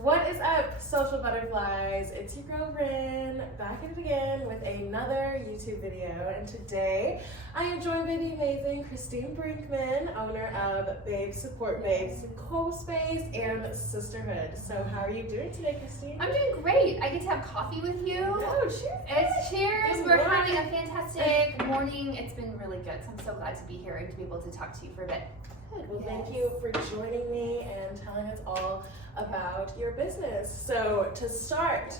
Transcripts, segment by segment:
What is up, social butterflies? It's your girl Rin, back at it again with another YouTube video. And today I am joined by the amazing Christine Brinkman, owner of Babes Support Babes, Co-Space, and Sisterhood. So how are you doing today, Christine? I'm doing great. I get to have coffee with you. Oh, cheers. It's cheers. Good We're morning. having a fantastic morning. It's been really good. So I'm so glad to be here and to be able to talk to you for a bit. Good. Well, thank you for joining me and telling us all about your business. So to start,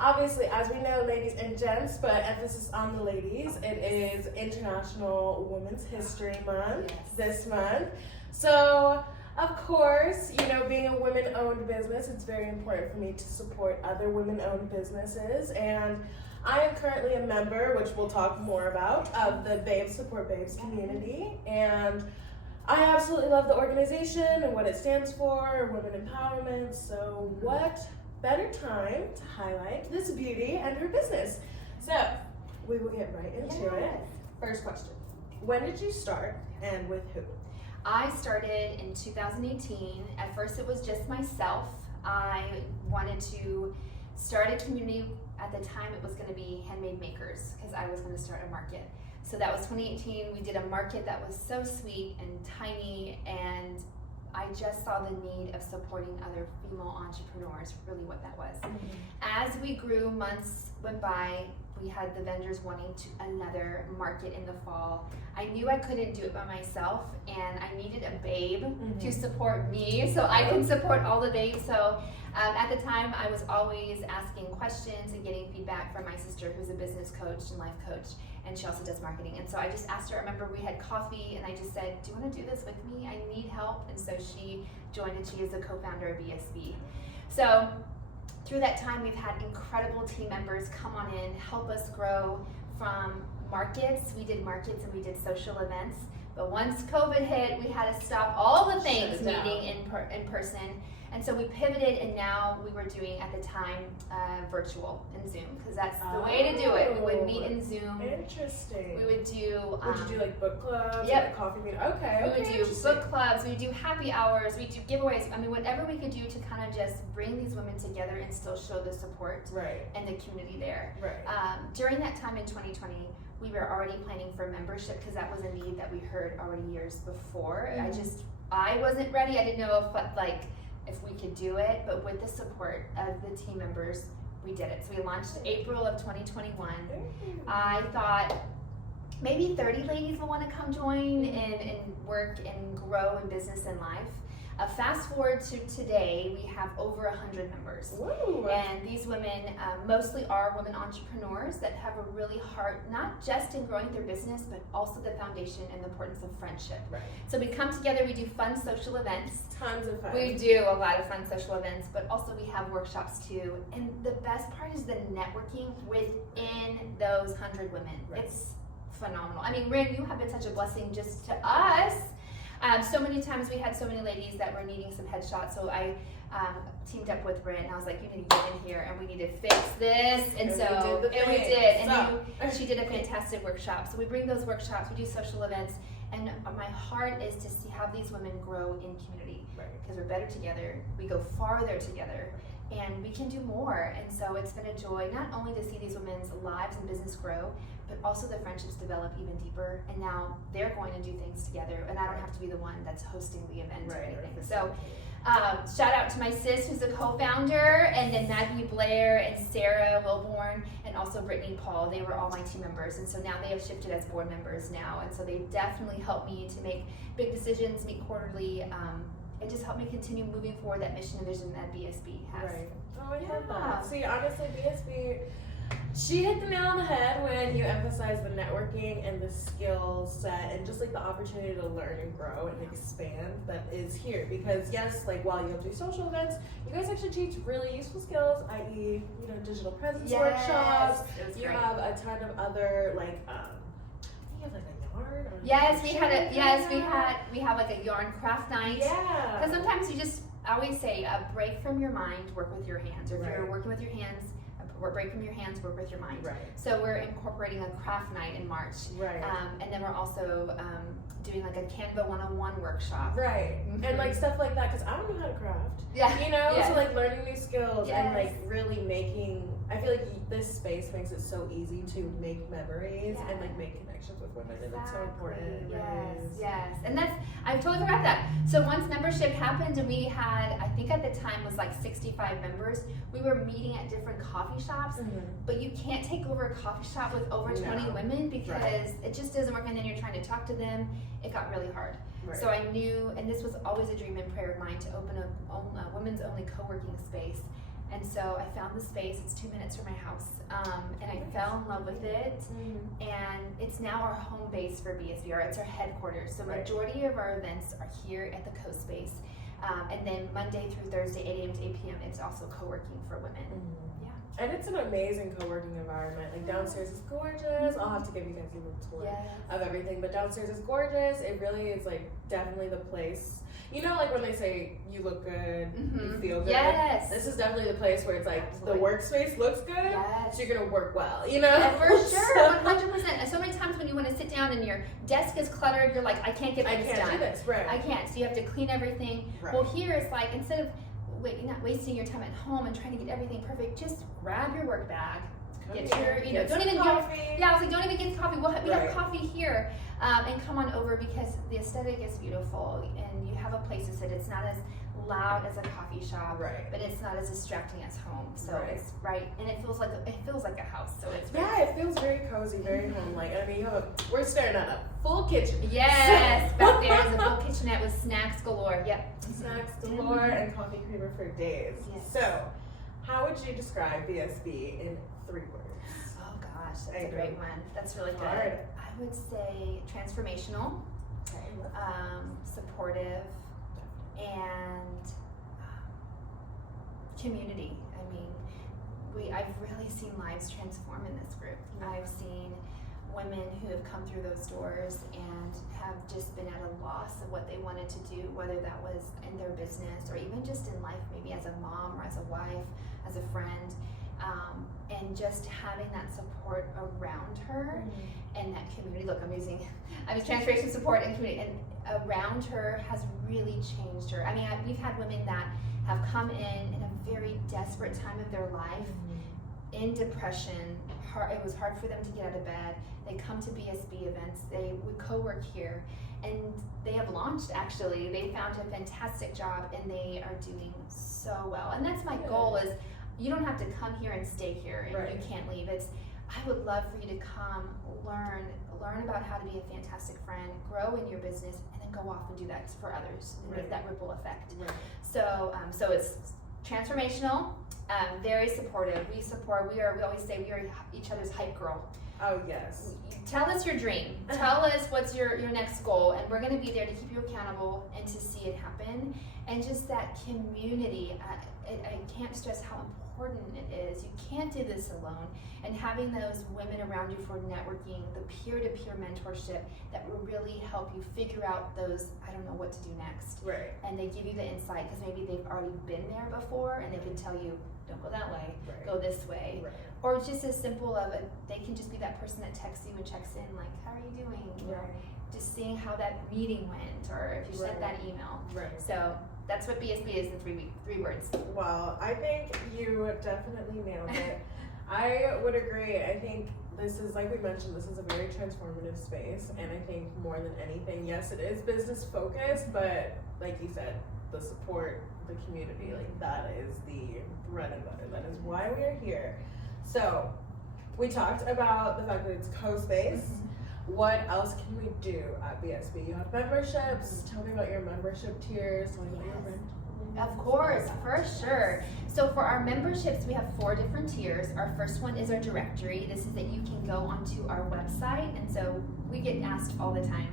obviously, as we know, ladies and gents, but emphasis on the ladies, it is International Women's History Month this month. So of course, you know, being a women-owned business, it's very important for me to support other women-owned businesses. And I am currently a member, which we'll talk more about, of the Babes Support Babes community. And I absolutely love the organization and what it stands for, women empowerment. So what better time to highlight this beauty and her business? So we will get right into it. First question, when did you start and with who? I started in 2018. At first it was just myself. I wanted to start a community. At the time it was going to be handmade makers because I was going to start a market. So that was 2018. We did a market that was so sweet and tiny, and I just saw the need of supporting other female entrepreneurs, really what that was. Mm-hmm. As we grew, months went by, we had the vendors wanting another market in the fall. I knew I couldn't do it by myself, and I needed a babe to support me so I can support all the babes. So at the time, I was always asking questions and getting feedback from my sister, who's a business coach and life coach, and she also does marketing. And so I just asked her, I remember we had coffee, and I just said, do you want to do this with me? I need help. And so she joined, and she is the co-founder of BSB. So through that time, we've had incredible team members come on in, help us grow from markets. We did markets and we did social events. But once COVID hit, we had to stop all the things, meeting in person. And so we pivoted, and now we were doing, at the time, virtual and Zoom, because that's the way to do it. We would meet in Zoom. Interesting. We would do... would you do like book clubs? Yep. Like coffee meet? Okay. We would do book clubs, we would do happy hours, we would do giveaways. I mean, whatever we could do to kind of just bring these women together and still show the support and the community there. Right. During that time in 2020, we were already planning for membership because that was a need that we heard already years before. I wasn't ready. I didn't know if we could do it, but with the support of the team members, we did it. So we launched April of 2021. I thought maybe 30 ladies will want to come join and work and grow in business and life. Fast forward to today, we have over 100 members. Woo. And these women mostly are women entrepreneurs that have a really heart, not just in growing their business, but also the foundation and the importance of friendship. Right. So we come together, we do fun social events. Tons of fun. We do a lot of fun social events, but also we have workshops too. And the best part is the networking within those 100 women. Right. It's phenomenal. I mean, Rin, you have been such a blessing just to us. So many times we had so many ladies that were needing some headshots, so I teamed up with Rin, and I was like, you need to get in here, and we need to fix this, and we did, and she did a fantastic workshop. So we bring those workshops, we do social events, and my heart is to see how these women grow in community, because we're better together, we go farther together, and we can do more. And so it's been a joy not only to see these women's lives and business grow, but also the friendships develop even deeper, and now they're going to do things together, and I don't have to be the one that's hosting the event or anything. So shout out to my sis, who's a co-founder, and then Maggie Blair and Sarah Wilborn, and also Brittany Paul. They were all my team members, and so now they have shifted as board members now, and so they definitely helped me to make big decisions, meet quarterly. It just helped me continue moving forward that mission and vision that BSB has. Right. Oh, I love that. See, honestly, BSB, she hit the nail on the head when you emphasize the networking and the skill set and just like the opportunity to learn and grow and expand that is here. Because yes, like while you'll do social events, you guys actually teach really useful skills, i.e., you know, digital presence workshops. You have a ton of other like you have like a yarn. We have like a yarn craft night. Yeah. Because sometimes I always say, break from your mind, work with your hands. Or if you're working with your hands, break from your hands, work with your mind. Right. So we're incorporating a craft night in March. Right. And then we're also doing like a Canva 101 workshop. Right. And like stuff like that, because I don't know how to craft. Yeah. You know, Yes. so like learning new skills and Yes. like really making, I feel like this space makes it so easy to make memories and like make connections with women, and it's so important. It Yes, really is. yes. And I totally forgot that. So once membership happened and we had, I think at the time was like 65 members, we were meeting at different coffee shops, but you can't take over a coffee shop with over 20 women because it just doesn't work, and then you're trying to talk to them. It got really hard. Right. So I knew, and this was always a dream and prayer of mine, to open a women's only co-working space. And so I found the space. It's 2 minutes from my house, and I fell in love with it. And it's now our home base for BSB, or it's our headquarters. So majority of our events are here at the co-space, and then Monday through Thursday, 8 a.m. to 8 p.m. It's also co-working for women. And it's an amazing co-working environment. Like downstairs is gorgeous. I'll have to give you guys a little tour of everything, but downstairs is gorgeous. It really is like definitely the place. You know, like when they say you look good, you feel good. Yes. This is definitely the place where it's like the workspace looks good, so you're gonna work well. You know, for sure, 100%. And so many times when you want to sit down and your desk is cluttered, you're like, I can't get this done. I can't do this. Right. I can't. So you have to clean everything. Right. Well, here it's like, instead of not wasting your time at home and trying to get everything perfect, just grab your work bag, get your, don't even coffee. I was like, don't even get coffee. We have coffee here, and come on over, because the aesthetic is beautiful and you have a place to sit. It's not as loud as a coffee shop, but it's not as distracting as home. So it's and it feels like a house. So it's it feels very cozy, very home-like. I mean, we're staring at a full kitchen. Yes, back there is a full kitchenette with snacks galore. Yep, snacks galore and coffee creamer for days. Yes. So, how would you describe BSB in 3 words? Oh gosh, that's a great one. That's really good. Hard. I would say transformational, supportive, and community. I mean, I've really seen lives transform in this group. I've seen women who have come through those doors and have just been at a loss of what they wanted to do, whether that was in their business or even just in life, maybe as a mom or as a wife, as a friend, and just having that support around her and that community. Look, I mean, transformation support and community and around her has really changed her. I mean, we've had women that have come in a very desperate time of their life, in depression. It was hard for them to get out of bed. They come to BSB events. We co-work here, and they have launched. Actually, they found a fantastic job, and they are doing so well. And that's my goal: is you don't have to come here and stay here, and you can't leave. I would love for you to come, learn about how to be a fantastic friend, grow in your business, and then go off and do that for others, and make that ripple effect. So it's transformational, very supportive. We always say we are each other's hype girl. Oh yes. Tell us your dream. Tell us what's your next goal, and we're going to be there to keep you accountable and to see it happen. And just that community, I can't stress how important it is. You can't do this alone. And having those women around you for networking, the peer-to-peer mentorship that will really help you figure out those, I don't know what to do next. Right. And they give you the insight because maybe they've already been there before, and they can tell you, don't go that way, go this way. Or just as simple of they can just be that person that texts you and checks in, like, how are you doing? Or just seeing how that meeting went, or if you sent that email. So that's what BSB is in 3 words. Well, I think you definitely nailed it. I would agree. I think this is, like we mentioned, this is a very transformative space, and I think more than anything, yes, it is business focused, but like you said, the support, the community, like that is the bread and butter. That is why we are here. So we talked about the fact that it's co-space. What else can we do at BSB? You have memberships. Tell me about your membership tiers. Tell me about your rent. Of course, for sure. So for our memberships, we have 4 different tiers. Our first one is our directory. This is that you can go onto our website, and so we get asked all the time,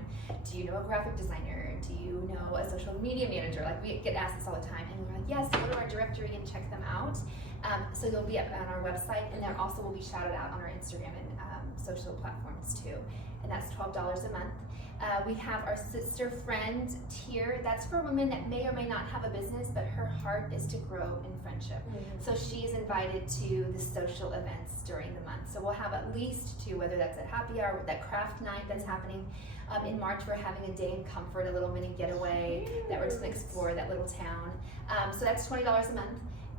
do you know a graphic designer? Do you know a social media manager? Like, we get asked this all the time, and we're like, yes, go to our directory and check them out. So you'll be up on our website, and there also will be shouted out on our Instagram and social platforms too. And that's $12 a month. We have our sister friend tier. That's for women that may or may not have a business, but her heart is to grow in friendship. So she's invited to the social events during the month. So we'll have at least 2, whether that's at happy hour, that craft night that's happening. In March, we're having a day in comfort, a little mini getaway that we're just gonna explore that little town. So that's $20 a month.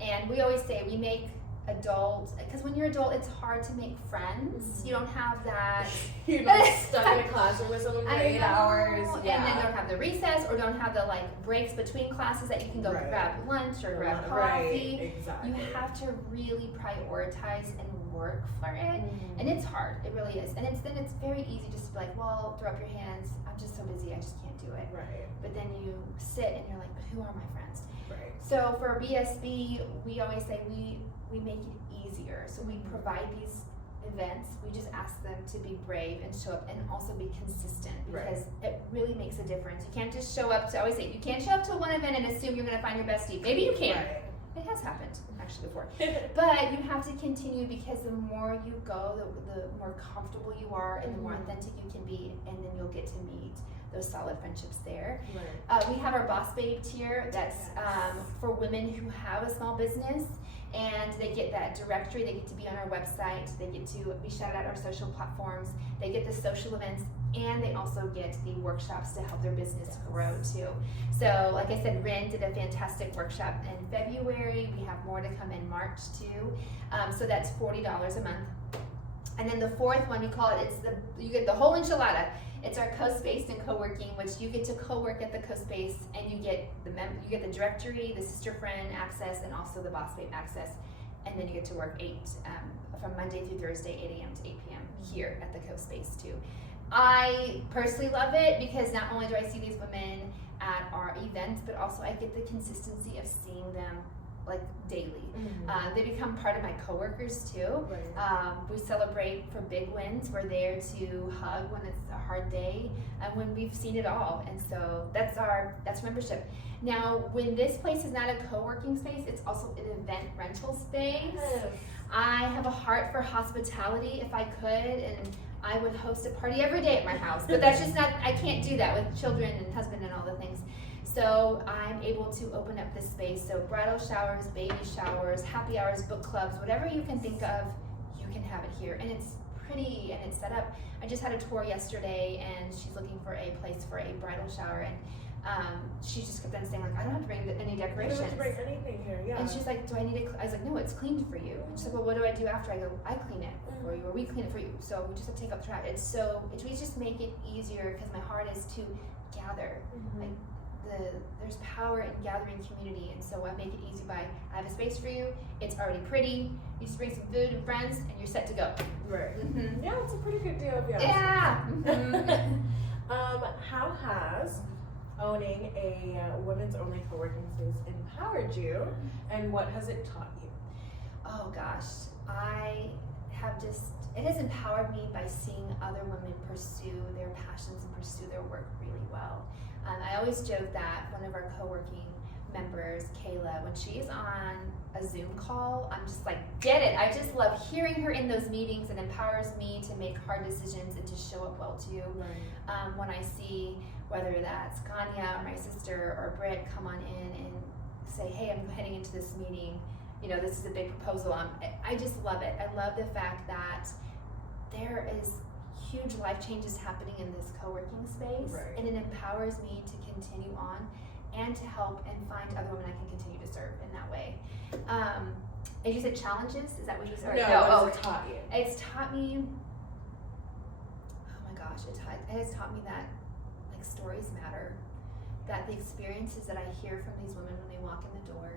And we always say we make adult, because when you're adult, it's hard to make friends. You don't have that. You're not stuck in a classroom with someone for 8 hours. Yeah. And then don't have the recess or don't have the like breaks between classes that you can go grab lunch or grab coffee. Right. Exactly. You have to really prioritize and work for it. And it's hard. It really is. And it's very easy just to be like, well, throw up your hands. I'm just so busy. I just can't do it. Right. But then you sit and you're like, but who are my friends? Right. So for BSB, we always say we make it easier. So we provide these events. We just ask them to be brave and show up and also be consistent, because it really makes a difference. You can't just show up to, I always say, you can't show up to one event and assume you're going to find your bestie. Maybe you can. Right. It has happened actually before. But you have to continue, because the more you go, the more comfortable you are and the more authentic you can be, and then you'll get to meet those solid friendships there. Right. We have our Boss Babe tier. That's for women who have a small business, and they get that directory. They get to be on our website. They get to be shouted out on our social platforms. They get the social events, and they also get the workshops to help their business grow too. So like I said, Rin did a fantastic workshop in February. We have more to come in March too. So that's $40 a month. And then the 4th one, we call it, you get the whole enchilada. It's our co-space and co-working, which you get to co-work at the co-space, and you get the directory, the sister friend access, and also the Boss Babe access. And then you get to work from Monday through Thursday, 8 a.m. to 8 p.m. here at the co-space too. I personally love it because not only do I see these women at our events, but also I get the consistency of seeing them like daily. They become part of my coworkers too. We celebrate for big wins. We're there to hug when it's a hard day and when we've seen it all. And so that's membership. Now, when this place is not a co-working space, it's also an event rental space. I have a heart for hospitality. If I could, and I would host a party every day at my house, but that's just not, I can't do that with children and husband and all the things. So I'm able to open up this space. So bridal showers, baby showers, happy hours, book clubs, whatever you can think of, you can have it here. And it's pretty and it's set up. I just had a tour yesterday, and she's looking for a place for a bridal shower, and she just kept on saying, like, I don't have to bring any decorations. You don't have to bring anything here, yeah. And she's like, do I need it? I was like, no, it's cleaned for you. And she's like, well, what do I do after? I go, I clean it for you, or we clean it for you. So we just have to take up trash. We just make it easier, because my heart is to gather. Like, there's power in gathering community, and so I make it easy by, I have a space for you, it's already pretty, you just bring some food and friends, and you're set to go. Right. Yeah, it's a pretty good deal, if you ask me. How has owning a women's only co-working space empowered you, and what has it taught you? Oh gosh, it has empowered me by seeing other women pursue their passions and pursue their work really well. I always joke that one of our co-working members, Kayla, when she's on a Zoom call, I'm just like, get it. I just love hearing her in those meetings. It empowers me to make hard decisions and to show up well too. Right. When I see whether that's Kanya or my sister or Britt come on in and say, hey, I'm heading into this meeting, this is a big proposal. I just love it. I love the fact that there is huge life changes happening in this co-working space, right. And it empowers me to continue on and to help and find other women I can continue to serve in that way. As you said, challenges, is that what you said? No, it's taught you. It's taught me, oh my gosh, it has taught me that like stories matter, that the experiences that I hear from these women when they walk in the door,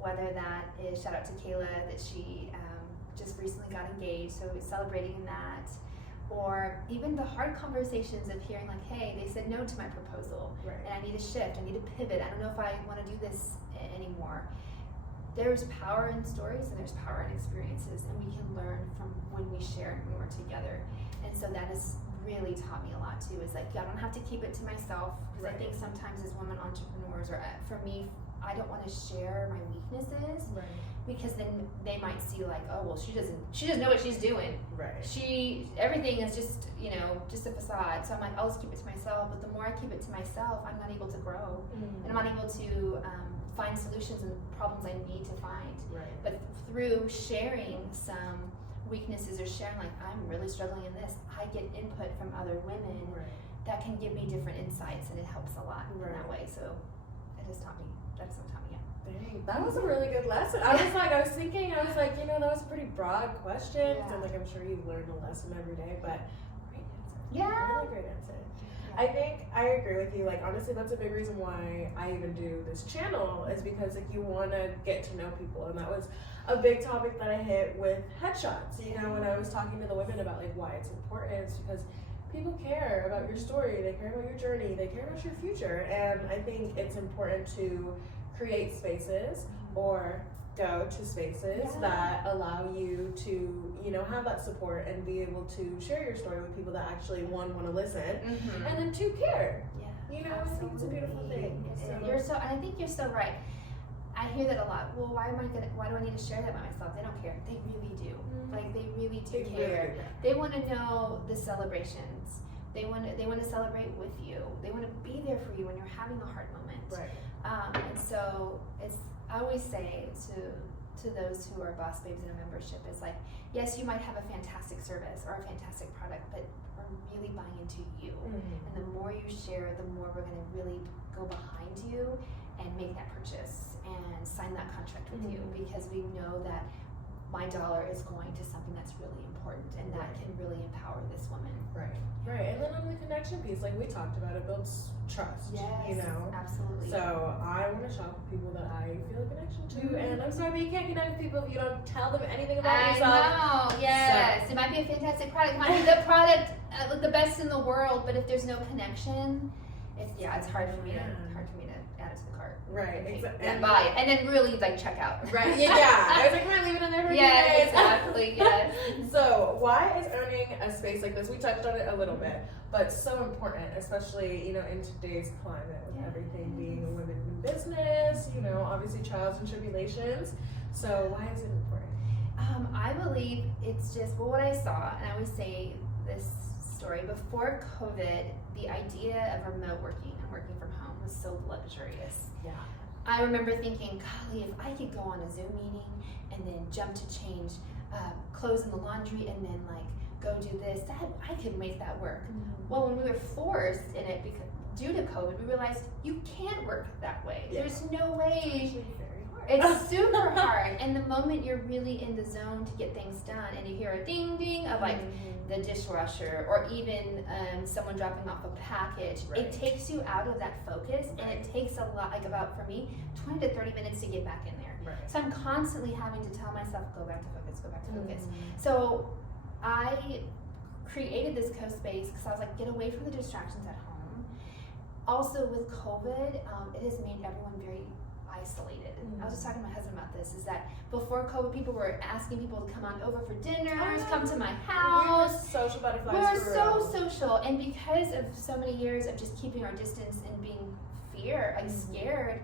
whether that is, shout out to Kayla, that she just recently got engaged, so celebrating that, or even the hard conversations of hearing like, hey, they said no to my proposal, right. And I need a shift, I need to pivot, I don't know if I want to do this anymore. There's power in stories and there's power in experiences, and we can learn from when we share and when we're together. And so that has really taught me a lot too, is like, I don't have to keep it to myself, because right. I think sometimes as women entrepreneurs, or for me, I don't want to share my weaknesses, right. because then they might see like, oh well, she doesn't know what she's doing. Right. Everything is just, just a facade. So I'm like, I'll just keep it to myself. But the more I keep it to myself, I'm not able to grow, and I'm not able to find solutions and problems I need to find. Right. But through sharing some weaknesses or sharing like, I'm really struggling in this, I get input from other women that can give me different insights, and it helps a lot in that way. So that has taught me yet. Dang, that was a really good lesson. I was like, that was a pretty broad question, and like I'm sure you learned a lesson every day, but great answer. Yeah. Really great answer. I think I agree with you. Like, honestly, that's a big reason why I even do this channel, is because like you want to get to know people, and that was a big topic that I hit with headshots. When I was talking to the women about like why it's important, it's because people care about your story, they care about your journey, they care about your future, and I think it's important to create spaces or go to spaces that allow you to, have that support and be able to share your story with people that actually, one, want to listen, and then two, care. Yeah, I think it's a beautiful thing. And I think you're so right. I hear that a lot. Well, why do I need to share that by myself? They don't care. They really do. Like, they really do care. They want to know the celebrations. They want to celebrate with you. They want to be there for you when you're having a hard moment. Right. And so I always say to those who are boss babes in a membership, it's like, yes, you might have a fantastic service or a fantastic product, but we're really buying into you. And the more you share, the more we're going to really go behind you and make that purchase and sign that contract with you, because we know that my dollar is going to something that's really important, and that can really empower this woman. Right. And then on the connection piece, like we talked about, it builds trust. Yes, absolutely. So I want to shop with people that I feel a connection to, and I'm sorry, but you can't connect with people if you don't tell them anything about yourself. I know. Yes, it might be a fantastic product. It might be the product, the best in the world, but if there's no connection, it's hard for me to add it to the cart. Right. Exactly. And buy it, and then really like check out. Right. Yeah. I was like, can I leave it in there for a few days? Exactly. Yes. So why is owning a space like this? We touched on it a little bit, but so important, especially in today's climate with everything being a women in business. Obviously trials and tribulations. So why is it important? I believe it's just what I saw, and I always say this story before COVID. The idea of remote working and working from home was so luxurious. Yeah. I remember thinking, golly, if I could go on a Zoom meeting and then jump to change clothes in the laundry and then like go do this, I could make that work. Well, when we were forced in it due to COVID, we realized you can't work that way. There's no way. It's super hard. And the moment you're really in the zone to get things done, and you hear a ding ding of like the dishwasher, or even someone dropping off a package, it takes you out of that focus, and it takes a lot, like about, for me, 20 to 30 minutes to get back in there. So I'm constantly having to tell myself, go back to focus, go back to focus. So I created this co-space because I was like, get away from the distractions at home. Also with COVID, it has made everyone very isolated. I was just talking to my husband about this, is that before COVID, people were asking people to come on over for dinners, come to my house. We were social butterflies. We were so social, and because of so many years of just keeping our distance and being scared,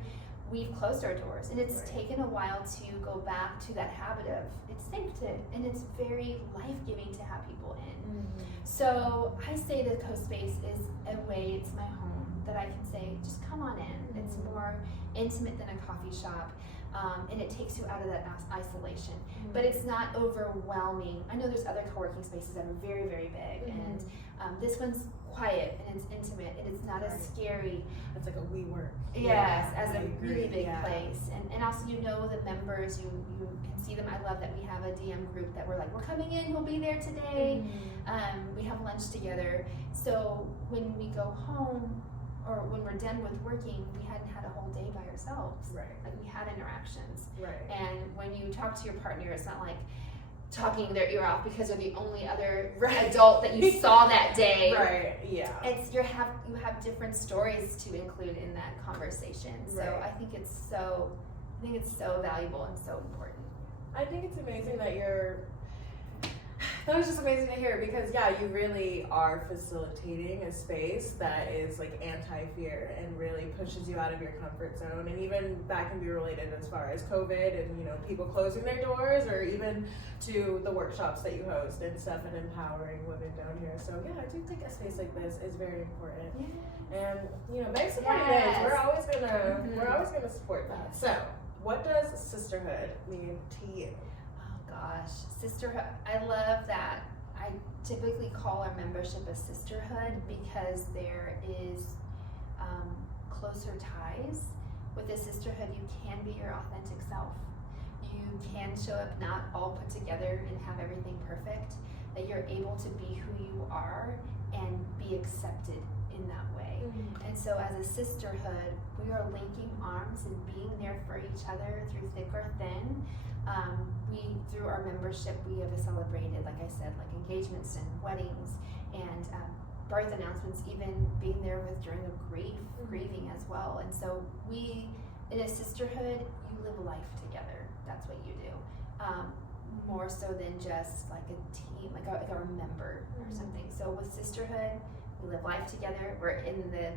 we've closed our doors, and it's taken a while to go back to that habit of it's safe to, and it's very life-giving to have people in. So I say the co-space is a way, it's my home, that I can say, just come on in. It's more intimate than a coffee shop, and it takes you out of that isolation. But it's not overwhelming. I know there's other co-working spaces that are very, very big, and this one's quiet and it's intimate, and it's not as scary. It's like a WeWork. Yes, as a really big place. And also the members, you can see them. I love that we have a DM group that we're like, we're coming in, we'll be there today. We have lunch together. So when we go home, or when we're done with working, we hadn't had a whole day by ourselves. Like we had interactions. And when you talk to your partner, it's not like talking their ear off because they're the only other adult that you saw that day. It's you have different stories to include in that conversation. So I think it's so valuable and so important. I think it's amazing that That was just amazing to hear because you really are facilitating a space that is like anti-fear and really pushes you out of your comfort zone. And even that can be related as far as COVID and people closing their doors, or even to the workshops that you host and stuff, and empowering women down here. So I do think a space like this is very important. And big supporting this. We're always gonna support that. So what does sisterhood mean to you? Gosh, sisterhood. I love that. I typically call our membership a sisterhood because there is closer ties. With a sisterhood, you can be your authentic self. You can show up not all put together and have everything perfect, that you're able to be who you are and be accepted in that way. And so as a sisterhood, we are linking arms and being there for each other through thick or thin. Through our membership, we have celebrated, like I said, like engagements and weddings and birth announcements, even being there during the grieving as well. And so in a sisterhood, you live life together. That's what you do. More so than just like a team, like a member or something. So with sisterhood, we live life together. We're in the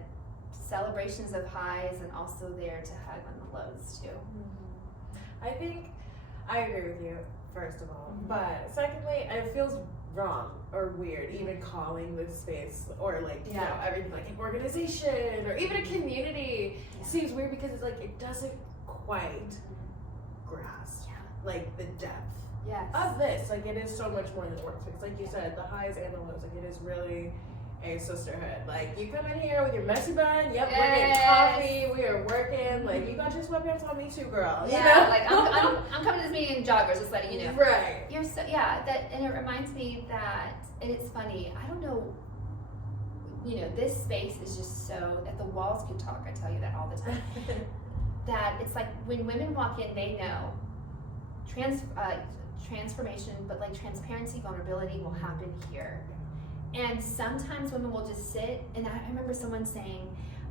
celebrations of highs and also there to hug on the lows too. I think I agree with you, first of all. But secondly, it feels wrong or weird even calling this space or everything like an organization or even a community seems weird because it's like it doesn't quite grasp like the depth of this. Like it is so much more than workspace. Like you said, the highs and the lows. Like it is really a sisterhood. Like you come in here with your messy bun, we're getting coffee, we are working, like you got your sweatpants on, me too, girl. Like I'm coming to this meeting in joggers, just letting you know. Right. You're so and it reminds me that, and it's funny, I don't know, this space is just so that the walls can talk, I tell you that all the time. That it's like when women walk in, they know transformation, but like transparency, vulnerability will happen here. And sometimes women will just sit, and I remember someone saying,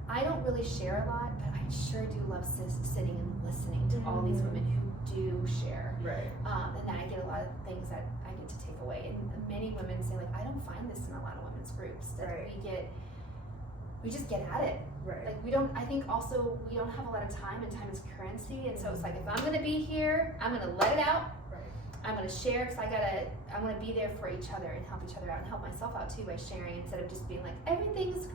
I don't really share a lot, but I sure do love sitting and listening to all these women who do share. Right. And then I get a lot of things that I get to take away. And many women say, like, I don't find this in a lot of women's groups. That we just get at it. Right. Like I think also we don't have a lot of time, and time is currency. And so it's like, if I'm gonna be here, I'm gonna let it out. I'm going to share because I want to be there for each other and help each other out and help myself out too by sharing, instead of just being like, everything's,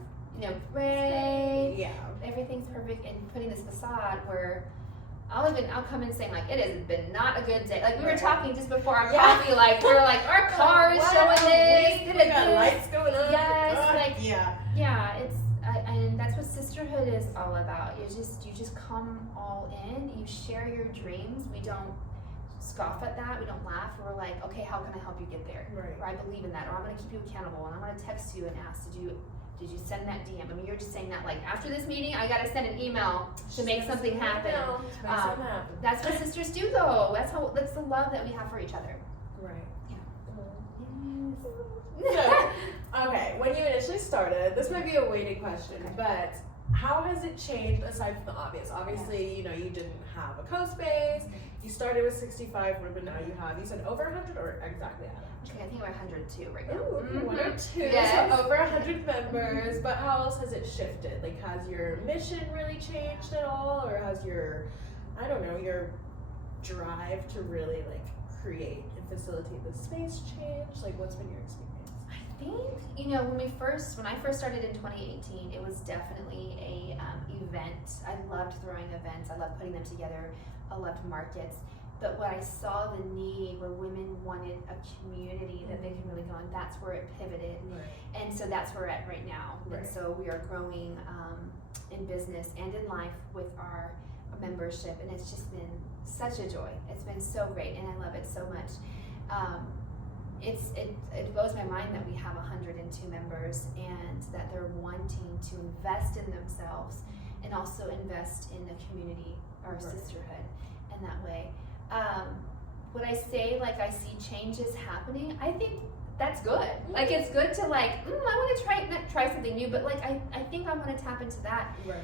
great, everything's perfect, and putting this facade where I'll come in saying like, it has been not a good day. Like we were talking just before our coffee, like we were like, our car is showing this. We got lights going on. It's and that's what sisterhood is all about. You just come all in. You share your dreams. We don't scoff at that. We don't laugh. We're like, okay, how can I help you get there? Right. Or I believe in that. Or I'm going to keep you accountable. And I'm going to text you and ask, did you send that DM? I mean, you're just saying that like after this meeting, I got to send an email to make something happen. That's what sisters do, though. That's the love that we have for each other. Right. Yeah. So, okay, when you initially started, this might be a weighted question, but how has it changed aside from the obvious? Obviously, you didn't have a co-space. You started with 65 women, now you said over 100 or exactly at 100? Okay, I think we're 102 right now. Ooh, 102, yes. So over 100 members, but how else has it shifted? Like, has your mission really changed at all? Or has your drive to really like create and facilitate the space changed? Like, what's been your experience? I think, when I first started in 2018, it was definitely a event. I loved throwing events. I loved putting them together. I loved markets. But what I saw the need where women wanted a community that they could really go, and that's where it pivoted. Right. And so that's where we're at right now. Right. And so we are growing in business and in life with our membership, and it's just been such a joy. It's been so great, and I love it so much. It blows my mind that we have 102 members and that they're wanting to invest in themselves and also invest in the community or sisterhood in that way. Would I say like I see changes happening? I think that's good. Like it's good to like, I want to try something new, but like I think I want to tap into that. Right.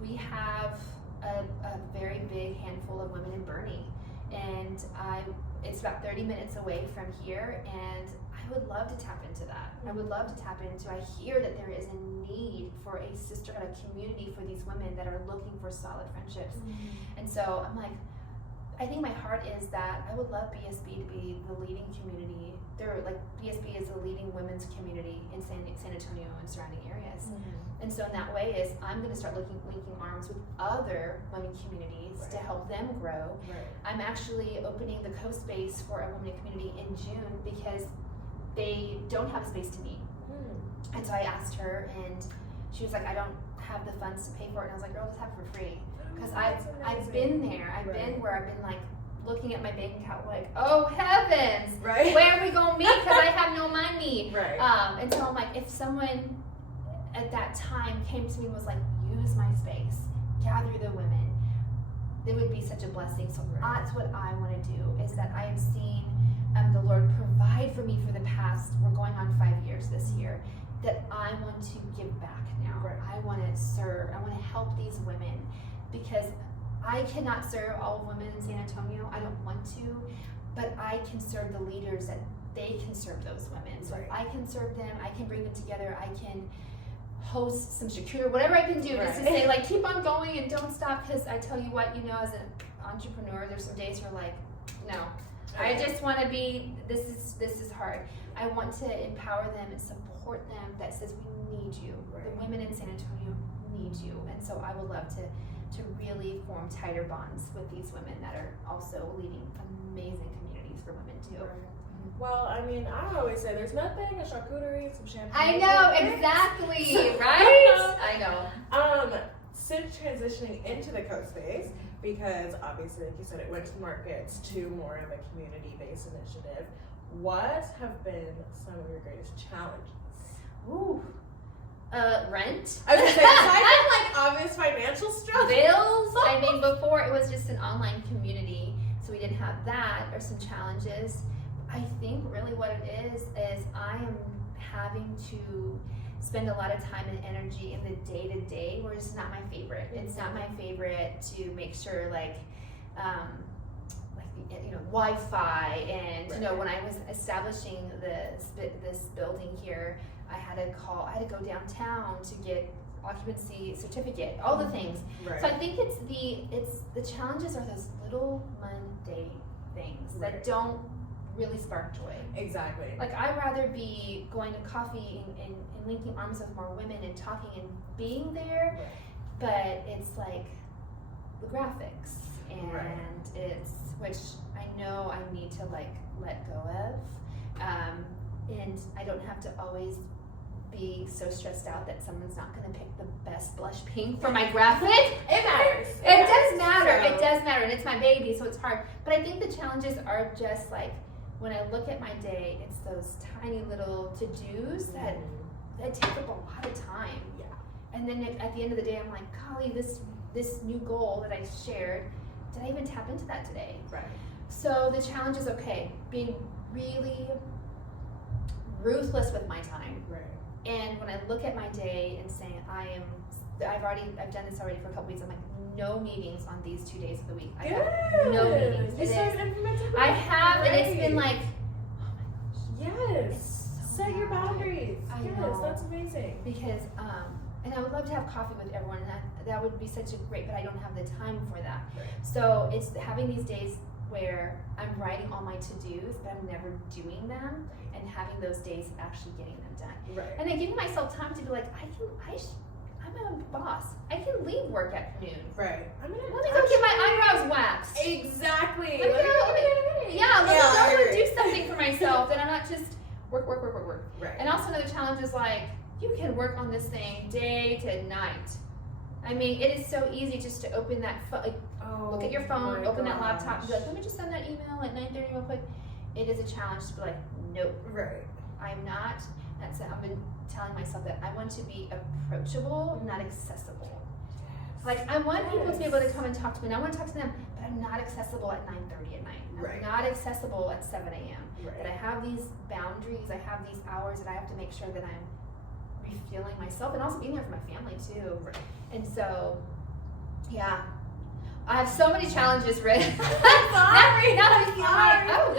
We have a very big handful of women in Bernie, and It's about 30 minutes away from here, and I would love to tap into that. I would love to tap into, I hear that there is a need for a sisterhood, a community for these women that are looking for solid friendships. And so I'm like, I think my heart is that I would love BSB to be the leading community. They're like, BSB is the leading women's community in San Antonio and surrounding areas. And so in that way is I'm going to start linking arms with other women communities to help them grow. I'm actually opening the co-space for a women community in June because they don't have a space to meet. And so I asked her, and she was like, I don't have the funds to pay for it. And I was like, girl, just have it for free. Because I've been there. I've been where I've been like looking at my bank account like, oh heavens, where are we gonna meet? Because I have no money. And so I'm like, if someone at that time came to me and was like, use my space, gather the women, it would be such a blessing. So that's what I want to do, is that I have seen the Lord provide for me for the past, we're going on 5 years this year, that I want to give back now. I want to serve. I want to help these women, because I cannot serve all women in San Antonio. I don't want to, but I can serve the leaders that they can serve those women. So if I can serve them, I can bring them together, I can host some charcuterie, whatever I can do, just to say like, keep on going and don't stop. Because I tell you what, you know, as an entrepreneur, there's some days you're like, no, I just want to be, this is hard. I want to empower them and support them that says we need you. The women in San Antonio need you. And so I would love to really form tighter bonds with these women that are also leading amazing communities for women too. Well, I mean, I always say there's nothing, a charcuterie, some champagne. I know, exactly, right? I know. Since transitioning into the co-space, because obviously, like you said, it went to markets to more of a community-based initiative, what have been some of your greatest challenges? Ooh. Rent. I was gonna say, aside from like obvious financial struggles. Bills. I mean, before it was just an online community, so we didn't have that, or some challenges. I think really what it is I am having to spend a lot of time and energy in the day-to-day, where it's not my favorite. It's not my favorite to make sure like you know, Wi-Fi, and you know, when I was establishing this building here, I had to go downtown to get occupancy certificate, all the things. So I think it's the challenges are those little mundane things that don't really spark joy. Exactly. Like, I'd rather be going to coffee and linking arms with more women and talking and being there, but it's like the graphics and it's, which I know I need to like let go of, and I don't have to always be so stressed out that someone's not going to pick the best blush pink for my graphic. It matters. It does matter. So. It does matter, and it's my baby, so it's hard. But I think the challenges are just like, when I look at my day, it's those tiny little to-dos that take up a lot of time. And then at the end of the day, I'm like, golly, this new goal that I shared, did I even tap into that today? So the challenge is, okay, being really ruthless with my time. And when I look at my day and saying, I've done this already for a couple weeks, I'm like, no meetings on these 2 days of the week. I have no meetings. You started implementing that? I have, and it's been like, oh my gosh. Yes. So set your boundaries. Yes, that's amazing. Because, and I would love to have coffee with everyone, and that would be such a great, but I don't have the time for that. So it's having these days where I'm writing all my to-dos, but I'm never doing them, and having those days of actually getting them done. And then giving myself time to be like, I'm a boss. I can leave work at noon. Let me go get my eyebrows waxed. Exactly. Let's go do something for myself, that I'm not just work. And also another challenge is like, you can work on this thing day to night. I mean, it is so easy just to open that phone, look at your phone, open that laptop, and be like, let me just send that email at 9:30 real quick. It is a challenge to be like, nope. I'm not. I've been telling myself that I want to be approachable, not accessible. Like, I want people to be able to come and talk to me, and I want to talk to them, but I'm not accessible at 9:30 at night. I'm not accessible at 7 a.m. That I have these boundaries, I have these hours that I have to make sure that I'm refueling myself, and also being there for my family too. And so, yeah. I have so many challenges, Rick. Now that I feel like, oh,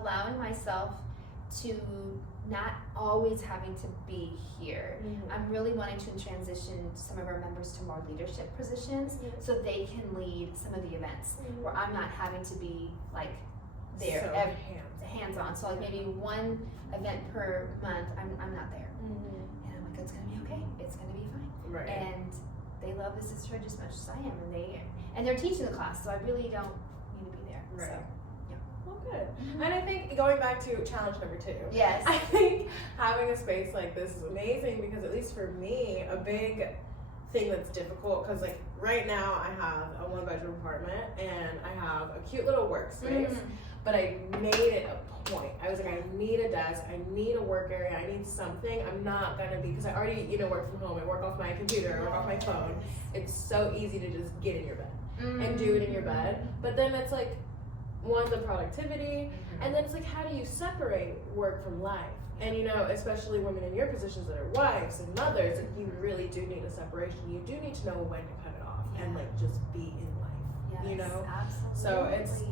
allowing myself to not always having to be here. I'm really wanting to transition some of our members to more leadership positions so they can lead some of the events where I'm not having to be like there So hands-on. So like maybe one event per month, I'm not there. And I'm like, it's gonna be okay. It's gonna be fine. Right. And they love the sisterhood just as much as I am, and they're teaching the class, so I really don't need to be there. Right. So, yeah. Well, good. And I think going back to challenge number 2. Yes. I think having a space like this is amazing because at least for me, a big thing that's difficult, because like right now I have a 1-bedroom apartment and I have a cute little workspace, but I made it a point. I was like, I need a desk, I need a work area, I need something. I'm not gonna be, because I already, work from home, I work off my computer, I work off my phone. It's so easy to just get in your bed and do it in your bed. But then it's like, one, the productivity, and then it's like, how do you separate work from life? And especially women in your positions that are wives and mothers, like, you really do need a separation. You do need to know when to cut it off and like just be in life, Absolutely. So it's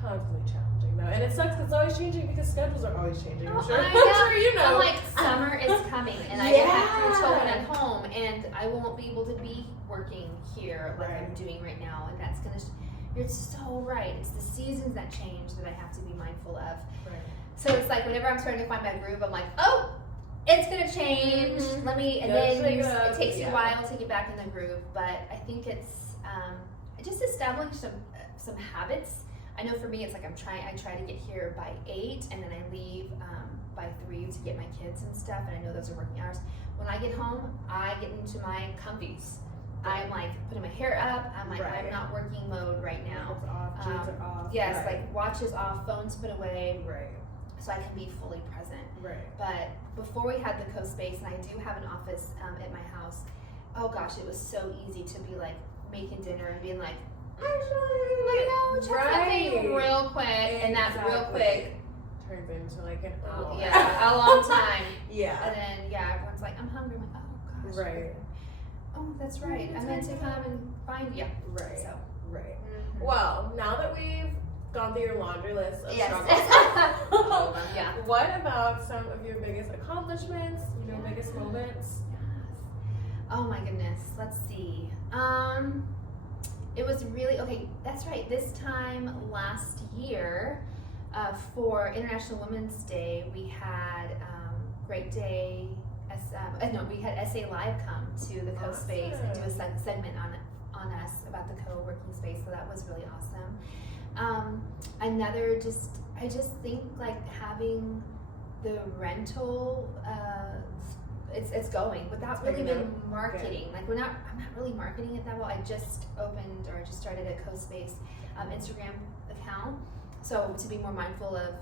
constantly challenging though, and it sucks because it's always changing because schedules are always changing. I'm sure. I know. I'm sure you know. I'm like, summer is coming, and I have 3 children at home, and I won't be able to be working here like I'm doing right now, and that's gonna. You're so right. It's the seasons that change that I have to be mindful of. Right. So it's like whenever I'm starting to find my groove, I'm like, oh, it's gonna change. Let me, and then it takes you a while to get back in the groove. But I think it's just establishing some habits. I know for me, it's like I try to get here by 8, and then I leave by 3 to get my kids and stuff. And I know those are working hours. When I get home, I get into my comfies. I'm like putting my hair up. I'm like, I'm not working mode right now. It's off, jeans are off. Yes, like watches off, phones put away. Right. So I can be fully present. Right. But before we had the co-space, and I do have an office at my house, oh gosh, it was so easy to be like making dinner and being like, actually, check something real quick, and that real quick turns into like an hour. a long time. Yeah. And then everyone's like, I'm hungry. I'm like, oh gosh. Right. Oh, that's right. I meant to come and find you. Right. So. Right. Well, now that we've gone through your laundry list of struggles, yeah. What about some of your biggest accomplishments? Biggest moments? Oh my goodness. Let's see. It was really okay. That's right. This time last year, for International Women's Day, we had Great Day. We had SA Live come to the co-space and do a segment on us about the co-working space, so that was really awesome. I just think like having the rental, it's going without really been marketing. Like I'm not really marketing it that well. I just started a co-space Instagram account, so to be more mindful of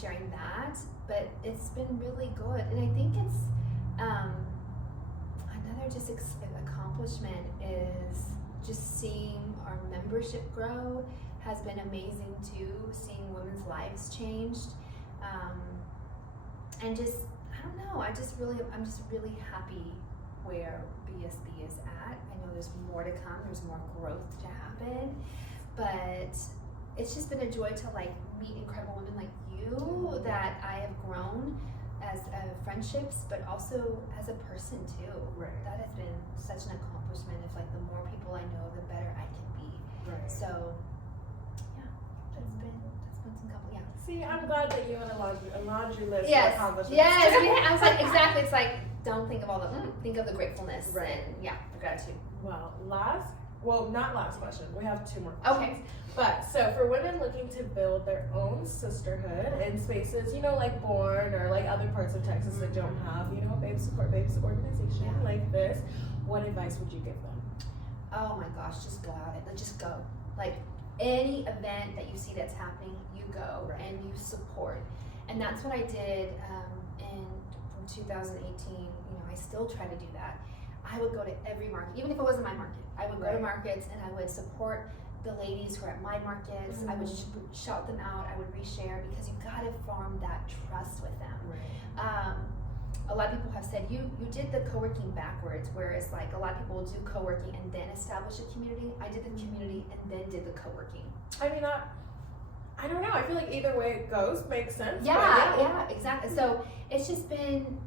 sharing that. But it's been really good, and I think it's another just accomplishment is just seeing our membership grow has been amazing too. Seeing women's lives changed, and just I don't know. I'm just really happy where BSB is at. I know there's more to come. There's more growth to happen, but it's just been a joy to like meet incredible women like you that I have grown as friendships, but also as a person too. Right. That has been such an accomplishment. If like the more people I know, the better I can be. Right. So yeah, that's been some couple. Yeah. See, I'm glad that you had a laundry list Yes. of accomplishments. Yes. I was like exactly. It's like don't think of all the think of the gratefulness. Right. And the gratitude. Well, not last question. We have 2 more questions. Okay. But so for women looking to build their own sisterhood in spaces, like Bourne or like other parts of Texas that don't have, a babe support babes organization like this, what advice would you give them? Oh my gosh, just go at it. Like just go. Like any event that you see that's happening, you go and you support. And that's what I did from 2018. I still try to do that. I would go to every market, even if it wasn't my market. I would go to markets and I would support the ladies who are at my markets. I would shout them out. I would reshare because you gotta form that trust with them. Right. A lot of people have said you did the co-working backwards, whereas like a lot of people will do co-working and then establish a community. I did the community and then did the co-working. I mean, I don't know. I feel like either way it goes makes sense. Yeah, exactly. So it's just been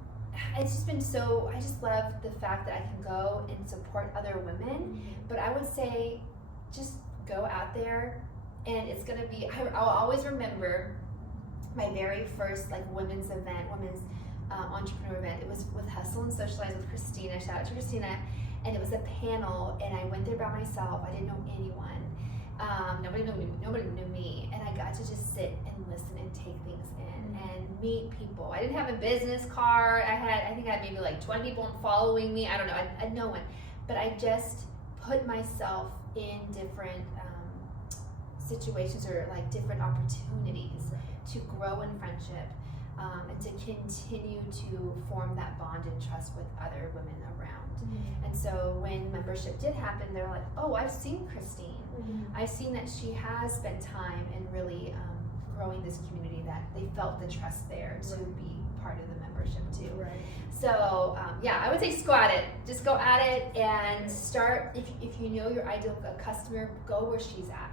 so, I just love the fact that I can go and support other women. But I would say just go out there, and it's gonna be, I'll always remember my very first like women's event, women's entrepreneur event. It was with Hustle and Socialize with Christina. Shout out to Christina. And it was a panel, and I went there by myself. I didn't know anyone. Nobody knew me, and I got to just sit and listen and take things in and meet people. I didn't have a business card. I think I had maybe like 20 people following me. I don't know. I had no one, but I just put myself in different situations or like different opportunities to grow in friendship and to continue to form that bond and trust with other women around. And so when membership did happen, they're like, oh, I've seen Christine. I've seen that she has spent time in really growing this community, that they felt the trust there to be part of the membership too. So I would say just go at it. Just go at it and start. If you know your ideal customer, go where she's at.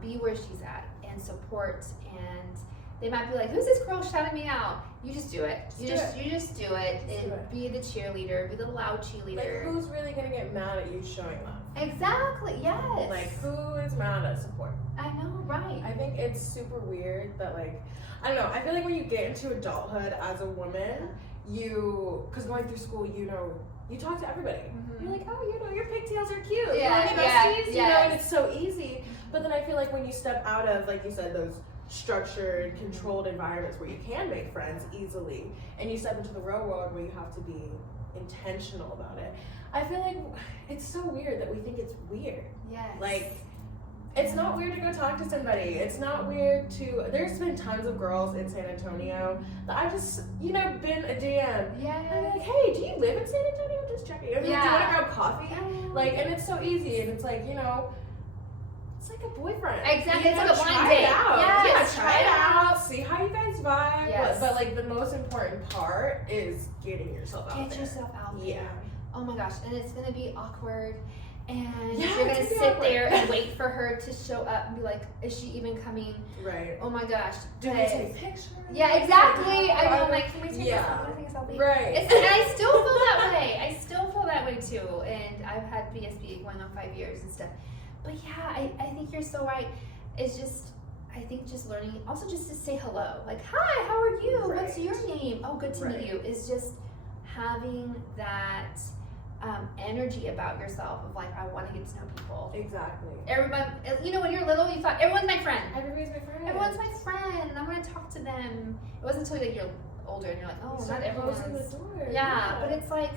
Be where she's at and support. And they might be like, who's this girl shouting me out? You just do it. You just do it. And be the cheerleader. Be the loud cheerleader. Like, who's really gonna get mad at you showing love? Exactly. Yes. Like, who is mad at support? I know, right? I think it's super weird that, like, I don't know. I feel like when you get into adulthood as a woman, because going through school, you talk to everybody. You're like, oh, your pigtails are cute. Besties, and it's so easy. But then I feel like when you step out of, like you said, those structured, controlled environments where you can make friends easily, and you step into the real world where you have to be intentional about it, I feel like it's so weird that we think it's weird. Like, it's not weird to go talk to somebody. It's not weird to, there's been tons of girls in San Antonio that I've just, been a DM. I'm like, hey, do you live in San Antonio? Just checking. Do you want to grab coffee? Like, and it's so easy, and it's like, it's like a boyfriend. Exactly. It's like a blind date. Try it out. See how you guys vibe. But like, the most important part is getting yourself out there. Get yourself out there. Yeah. Oh my gosh. And it's going to be awkward. And you're going to sit there and wait for her to show up and be like, is she even coming? Oh my gosh. Do we take pictures? Yeah, exactly. I'm like, can we take a selfie? And I still feel that way. I still feel that way too. And I've had BSB going on 5 years and stuff. But I think you're so right. It's just, I think just learning, also just to say hello. Like, hi, how are you? What's your name? Oh, good to meet you. Is just having that energy about yourself of like, I want to get to know people. Exactly. Everybody, when you're little, you thought, everyone's my friend. Everybody's my friend. Everyone's my friend. I'm going to talk to them. It wasn't until you're older and you're like, oh, not everyone's. The door. But it's like,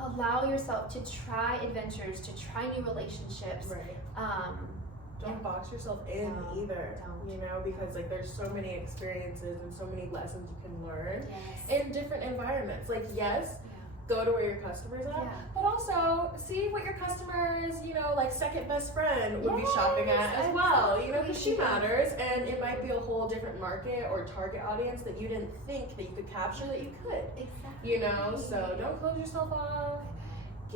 allow yourself to try adventures, to try new relationships. Don't box yourself in either. Because like there's so many experiences and so many lessons you can learn in different environments. Like, go to where your customers are, but also see what your customers, like second best friend would be shopping at as well. Because she matters, and it might be a whole different market or target audience that you didn't think that you could capture that you could. So don't close yourself off.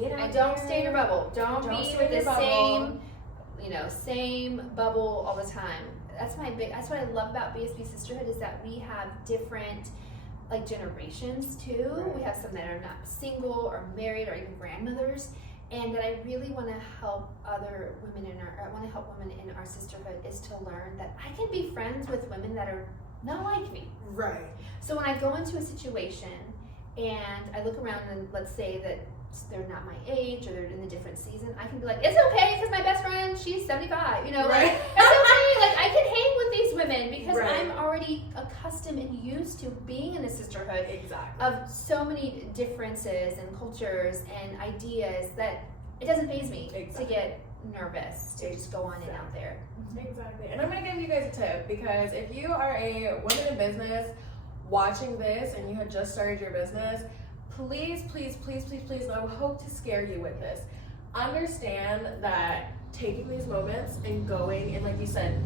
Get out and don't there. stay in your bubble. Don't be with the same bubble all the time. That's what I love about BSB Sisterhood, is that we have different like generations too. We have some that are not single or married or even grandmothers, and that I really want to help other women in our sisterhood is to learn that I can be friends with women that are not like me. So when I go into a situation and I look around and let's say that they're not my age or they're in a different season, I can be like, it's okay because my best friend, she's 75, like, it's okay. Like, I can hang with these women because I'm already accustomed and used to being in a sisterhood of so many differences and cultures and ideas that it doesn't faze me to get nervous to just go on and out there. And I'm going to give you guys a tip, because if you are a woman in business watching this and you had just started your business, please, I hope to scare you with this. Understand that taking these moments and going and, like you said,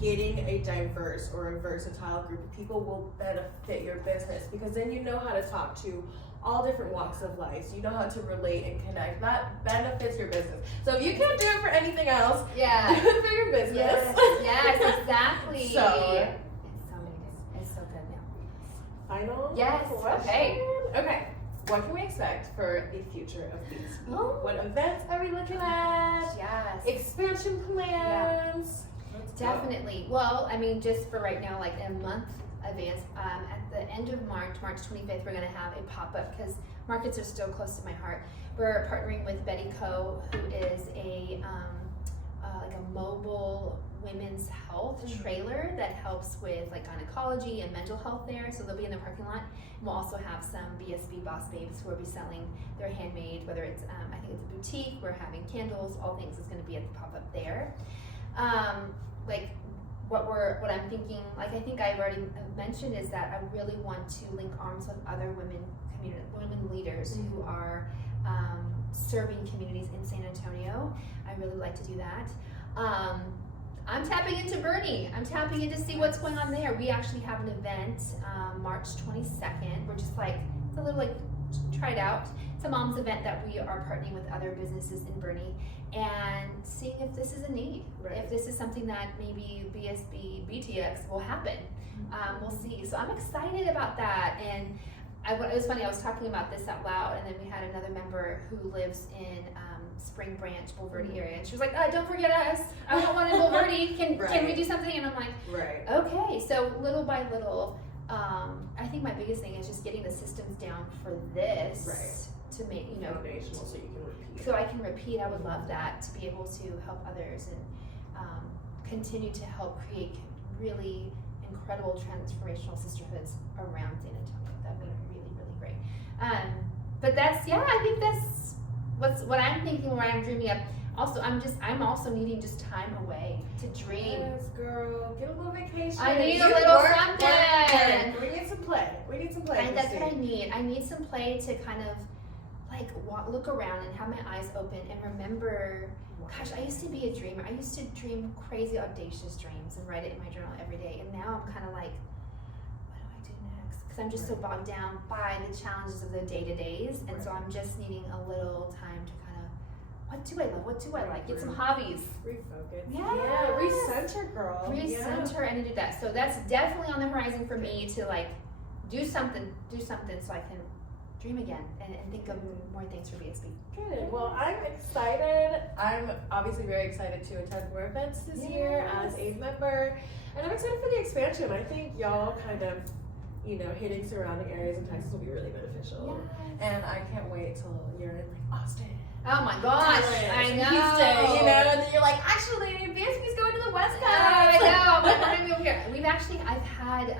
getting a diverse or a versatile group of people will benefit your business, because then you know how to talk to all different walks of life. So you know how to relate and connect. That benefits your business. So if you can't do it for anything else, do it for your business. Yes, exactly. So It's so good now. Final question. Okay. What can we expect for the future of BSB? What events are we looking at? Yes. Expansion plans? Definitely. Well, I mean, just for right now, like in a month advance, at the end of March 25th, we're going to have a pop-up, because markets are still close to my heart. We're partnering with Betty Co, who is a like a mobile women's health trailer that helps with like gynecology and mental health there. So they'll be in the parking lot. And we'll also have some BSB boss babes who will be selling their handmade, whether it's I think it's a boutique. We're having candles, all things is going to be at the pop-up there. Like what I'm thinking, like I think I've already mentioned, is that I really want to link arms with other women leaders who are serving communities in San Antonio. I really like to do that. I'm tapping into Bernie. I'm tapping in to see what's going on there. We actually have an event March 22nd. We're just like, it's a little like, try it out. It's a mom's event that we are partnering with other businesses in Bernie and seeing if this is a need, if this is something that maybe BSB, BTX will happen. We'll see. So I'm excited about that. And it was funny, I was talking about this out loud, and then we had another member who lives in Spring Branch, Bulverde area, and she was like, don't forget us. I don't want to Bulverde. Can we do something? And I'm like, okay. So little by little, I think my biggest thing is just getting the systems down for this to make, foundational, so you can repeat. So I can repeat. I would love that, to be able to help others and continue to help create really incredible transformational sisterhoods around San Antonio. That'd be really, really great. But that's, I think that's what I'm thinking, what I'm dreaming of. Also, I'm also needing just time away to dream. Yes, girl. Get a little vacation. I need a little something. We need some play. And that's what I need. I need some play to kind of like look around and have my eyes open and remember, gosh, I used to be a dreamer. I used to dream crazy, audacious dreams and write it in my journal every day. And now I'm kind of like, what do I do next? Because I'm just so bogged down by the challenges of the day-to-days. And so I'm just needing a little time to kind of, what do I love? What do I like? Get some hobbies. Refocus. Yeah. Recenter, girl. Recenter and do that. So that's definitely on the horizon for me to like do something so I can dream again and think of more things for BSB. Good. Well, I'm excited. I'm obviously very excited to attend more events this year as a member. And I'm excited for the expansion. I think y'all kind of, hitting surrounding areas in Texas will be really beneficial. And I can't wait till you're in like Austin. Oh my gosh, I know. Houston, and then you're like, actually, BSB's going to the West Coast. I know. But we're gonna be over here. I've had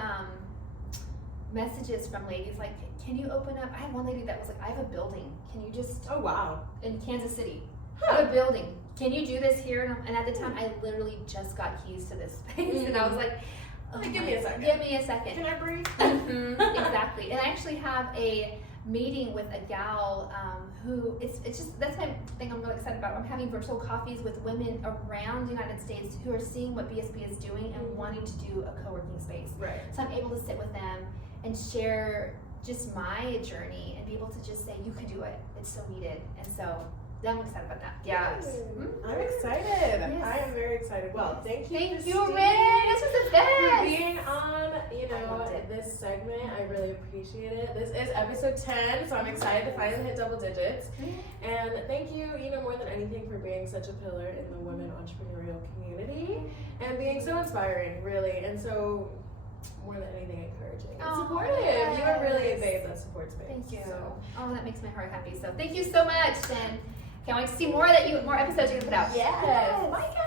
messages from ladies like, can you open up? I had one lady that was like, I have a building. Can you just? Oh wow. In Kansas City, I have a building. Can you do this here? And at the time, I literally just got keys to this space, and I was like, give me a second. Give me a second. Can I breathe? Exactly. And I actually have a meeting with a gal who it's just, that's my thing I'm really excited about. I'm having virtual coffees with women around the United States who are seeing what BSB is doing and wanting to do a co-working space. Right. So I'm able to sit with them and share just my journey and be able to just say, you can do it. It's so needed. And so I'm excited about that. Yes. I'm excited. Yes. I am very excited. Well, thank you, Christine, Rin. This was the best. for being on, this segment. I really appreciate it. This is episode 10, so I'm excited to finally hit double digits. And thank you, more than anything, for being such a pillar in the women entrepreneurial community and being so inspiring, really, and so more than anything encouraging and supportive. Yes. You are really a babe that supports me. Thank you. So. Oh, that makes my heart happy. So thank you so much, and can't wait to see more episodes you're gonna put out. Yes. Bye, guys.